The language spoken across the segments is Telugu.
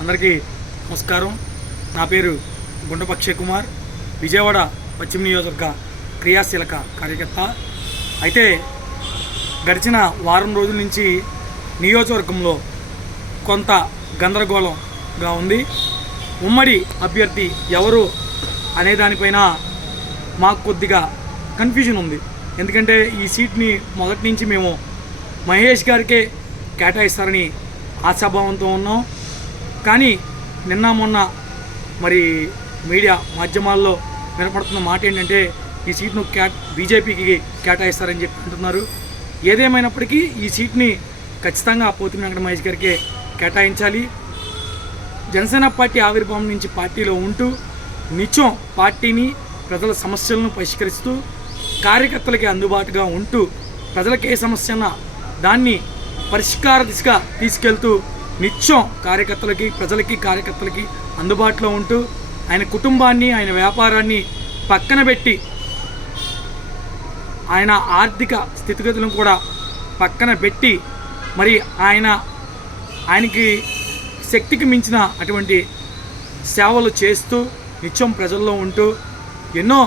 అందరికీ నమస్కారం. నా పేరు గుండప అక్షయ్ కుమార్, విజయవాడ పశ్చిమ నియోజకవర్గ క్రియాశీలక కార్యకర్త. అయితే గడిచిన వారం రోజుల నుంచి నియోజకవర్గంలో కొంత గందరగోళంగా ఉంది. ఉమ్మడి అభ్యర్థి ఎవరు అనే దానిపైన మాకు కొద్దిగా కన్ఫ్యూజన్ ఉంది. ఎందుకంటే ఈ సీట్ని మొదటి నుంచి మేము మహేష్ గారికే కేటాయిస్తారని ఆశాభావంతో ఉన్నాం. కానీ నిన్న మొన్న మరి మీడియా మాధ్యమాల్లో వినపడుతున్న మాట ఏంటంటే ఈ సీట్ను బీజేపీకి కేటాయిస్తారని చెప్పి అంటున్నారు. ఏదేమైనప్పటికీ ఈ సీట్ని ఖచ్చితంగా పోతిన వెంకట మహేష్ గారికే కేటాయించాలి. జనసేన పార్టీ ఆవిర్భావం నుంచి పార్టీలో ఉంటూ నిత్యం పార్టీని ప్రజల సమస్యలను పరిష్కరిస్తూ కార్యకర్తలకి అందుబాటుగా ఉంటూ ప్రజలకు ఏ సమస్య అన్నా దాన్ని పరిష్కార దిశగా తీసుకెళ్తూ నిత్యం కార్యకర్తలకి అందుబాటులో ఉంటూ ఆయన కుటుంబాన్ని, ఆయన వ్యాపారాన్ని పక్కన పెట్టి, ఆయన ఆర్థిక స్థితిగతులను కూడా పక్కన పెట్టి మరి ఆయనకి శక్తికి మించిన అటువంటి సేవలు చేస్తూ నిత్యం ప్రజల్లో ఉంటూ ఎన్నో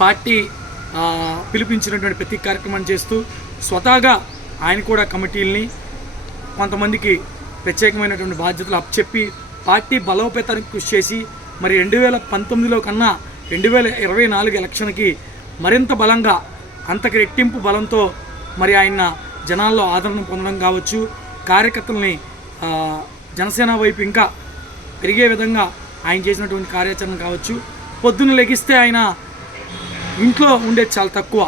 పార్టీ పిలిపించినటువంటి ప్రతి కార్యక్రమాన్ని చేస్తూ స్వతహాగా ఆయన కూడా కమిటీలని కొంతమందికి ప్రత్యేకమైనటువంటి బాధ్యతలు అప్పచెప్పి పార్టీ బలోపేతానికి కృషి చేసి మరి 2019లో కన్నా 2024 ఎలక్షన్కి మరింత బలంగా, అంతకు రెట్టింపు బలంతో మరి ఆయన జనాల్లో ఆదరణ పొందడం కావచ్చు, కార్యకర్తలని జనసేన వైపు ఇంకా పెరిగే విధంగా ఆయన చేసినటువంటి కార్యాచరణ కావచ్చు. పొద్దున్న లెగిస్తే ఆయన ఇంట్లో ఉండేది చాలా తక్కువ.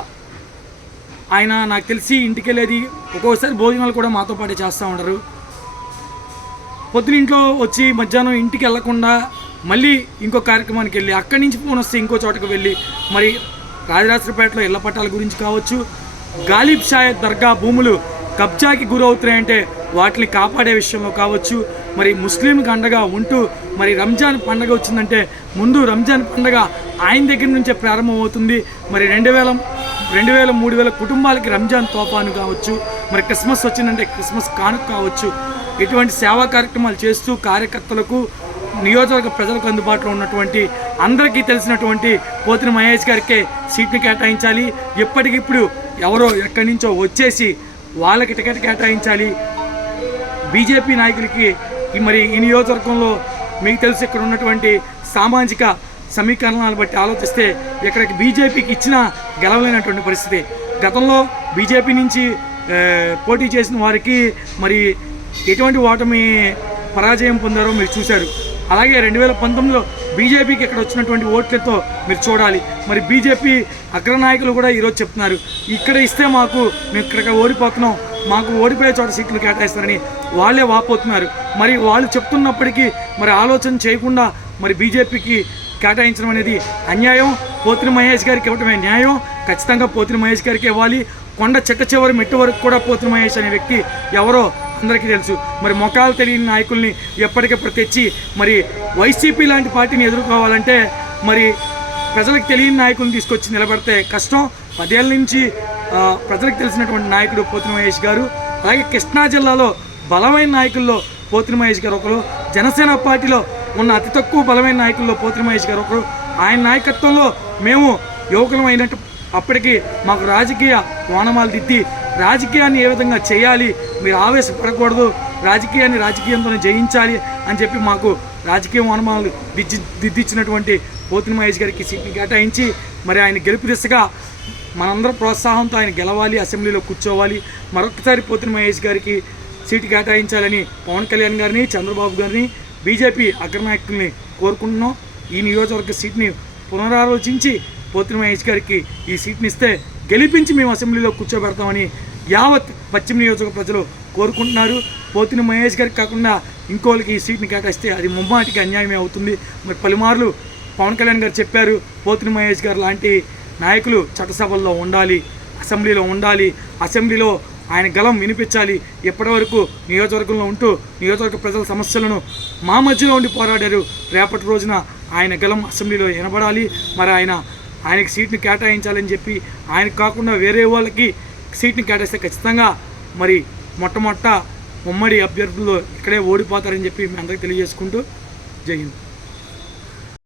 ఆయన నాకు తెలిసి ఇంటికి వెళ్ళేది ఒక్కోసారి భోజనాలు కూడా మాతో పాటే చేస్తూ ఉంటారు. పొద్దున ఇంట్లో వచ్చి మధ్యాహ్నం ఇంటికి వెళ్లకుండా మళ్ళీ ఇంకో కార్యక్రమానికి వెళ్ళి అక్కడి నుంచి ఫోన్ వస్తే ఇంకో చోటకు వెళ్ళి మరి రాజరాజపేటలో ఇళ్ల పట్టాల గురించి కావచ్చు, గాలిబ్ షాయద్ దర్గా భూములు కబ్జాకి గురవుతున్నాయంటే వాటిని కాపాడే విషయంలో కావచ్చు, మరి ముస్లింకి అండగా ఉంటూ మరి రంజాన్ పండగ వచ్చిందంటే ముందు రంజాన్ పండగ ఆయన దగ్గర నుంచే ప్రారంభమవుతుంది. మరి 2000-3000 కుటుంబాలకి రంజాన్ తోఫాను కావచ్చు, మరి క్రిస్మస్ వచ్చిందంటే క్రిస్మస్ కానుక కావచ్చు, ఇటువంటి సేవా కార్యక్రమాలు చేస్తూ కార్యకర్తలకు, నియోజకవర్గ ప్రజలకు అందుబాటులో ఉన్నటువంటి అందరికీ తెలిసినటువంటి పోతిన మహేష్ గారికే సీట్ని కేటాయించాలి. ఎప్పటికిప్పుడు ఎవరో ఎక్కడి నుంచో వచ్చేసి వాళ్ళకి టికెట్ కేటాయించాలి. బీజేపీ నాయకులకి మరి ఈ నియోజకవర్గంలో మీకు తెలిసి ఇక్కడ ఉన్నటువంటి సామాజిక సమీకరణాలు బట్టి ఆలోచిస్తే ఇక్కడికి బీజేపీకి ఇచ్చినా గెలవలేనటువంటి పరిస్థితి. గతంలో బీజేపీ నుంచి పోటీ చేసిన వారికి మరి ఎటువంటి ఓటమి పరాజయం పొందారో మీరు చూశారు. అలాగే 2019లో బీజేపీకి ఇక్కడ వచ్చినటువంటి ఓట్లతో మీరు చూడాలి. మరి బీజేపీ అగ్రనాయకులు కూడా ఈరోజు చెప్తున్నారు, ఇక్కడ ఇస్తే మేము ఇక్కడ ఓడిపోతున్నాం, మాకు ఓడిపోయే చోట సీట్లు కేటాయిస్తారని వాళ్ళే వాపోతున్నారు. మరి వాళ్ళు చెప్తున్నప్పటికీ మరి ఆలోచన చేయకుండా మరి బీజేపీకి కేటాయించడం అనేది అన్యాయం. పోతిన మహేష్ గారికి ఇవ్వటమే న్యాయం. ఖచ్చితంగా పోతిన మహేష్ గారికి ఇవ్వాలి. కొండ చెట్ట చివరి మెట్టు వరకు కూడా పోతిన మహేష్ అనే వ్యక్తి ఎవరో అందరికీ తెలుసు. మరి మొఖాలు తెలియని నాయకుల్ని ఎప్పటికప్పుడు తెచ్చి మరి వైసీపీ లాంటి పార్టీని ఎదుర్కోవాలంటే మరి ప్రజలకు తెలియని నాయకులను తీసుకొచ్చి నిలబడితే కష్టం. 10 ఏళ్ళ నుంచి ప్రజలకు తెలిసినటువంటి నాయకుడు పోతిన మహేష్ గారు. అలాగే కృష్ణా జిల్లాలో బలమైన నాయకుల్లో పోతిన మహేష్ గారు ఒకరు, జనసేన పార్టీలో ఉన్న అతి తక్కువ బలమైన నాయకుల్లో పోతిన మహేష్ గారు ఒకరు. ఆయన నాయకత్వంలో మేము యువకులం అయినట్టు అప్పటికి మాకు రాజకీయ ఓనమాలు దిద్ది రాజకీయాన్ని ఏ విధంగా చేయాలి, మీరు ఆవేశపడకూడదు, రాజకీయాన్ని రాజకీయంతోనే జయించాలి అని చెప్పి మాకు రాజకీయ ఓనమాలు దిద్దిచ్చినటువంటి పోతిన మహేష్ గారికి సీట్ని కేటాయించి మరి ఆయన గెలుపు దిశగా మనందరం ప్రోత్సాహంతో ఆయన గెలవాలి, అసెంబ్లీలో కూర్చోవాలి. మరొకసారి పోతిన మహేష్ గారికి సీటు కేటాయించాలని పవన్ కళ్యాణ్ గారిని, చంద్రబాబు గారిని, బీజేపీ అగ్రనాయకుల్ని కోరుకుంటున్నాం. ఈ నియోజకవర్గ సీట్ని పునరాలోచించి పోతిన మహేష్ గారికి ఈ సీట్ని ఇస్తే గెలిపించి మేము అసెంబ్లీలో కూర్చోబెడతామని యావత్ పశ్చిమ నియోజకవర్గ ప్రజలు కోరుకుంటున్నారు. పోతిన మహేష్ గారికి కాకుండా ఇంకోళ్ళకి ఈ సీట్ని కేటాయిస్తే అది ముమ్మాటికి అన్యాయమే అవుతుంది. మరి పలుమార్లు పవన్ కళ్యాణ్ గారు చెప్పారు, పోతిన మహేష్ గారు లాంటి నాయకులు చట్టసభల్లో ఉండాలి, అసెంబ్లీలో ఉండాలి, అసెంబ్లీలో ఆయన గలం వినిపించాలి. ఎప్పటి వరకు నియోజకవర్గంలో ఉంటూ నియోజకవర్గ ప్రజల సమస్యలను మా మధ్యలో ఉండి పోరాడారు. రేపటి రోజున ఆయన గలం అసెంబ్లీలో వినబడాలి. మరి ఆయనకి సీట్ని కేటాయించాలని చెప్పి ఆయనకు కాకుండా వేరే వాళ్ళకి సీట్ని కేటాయిస్తే ఖచ్చితంగా మరి మొట్టమొదట ఉమ్మడి అభ్యర్థులు ఇక్కడే ఓడిపోతారని చెప్పి మీ అందరికీ తెలియజేసుకుంటూ జై హింద్.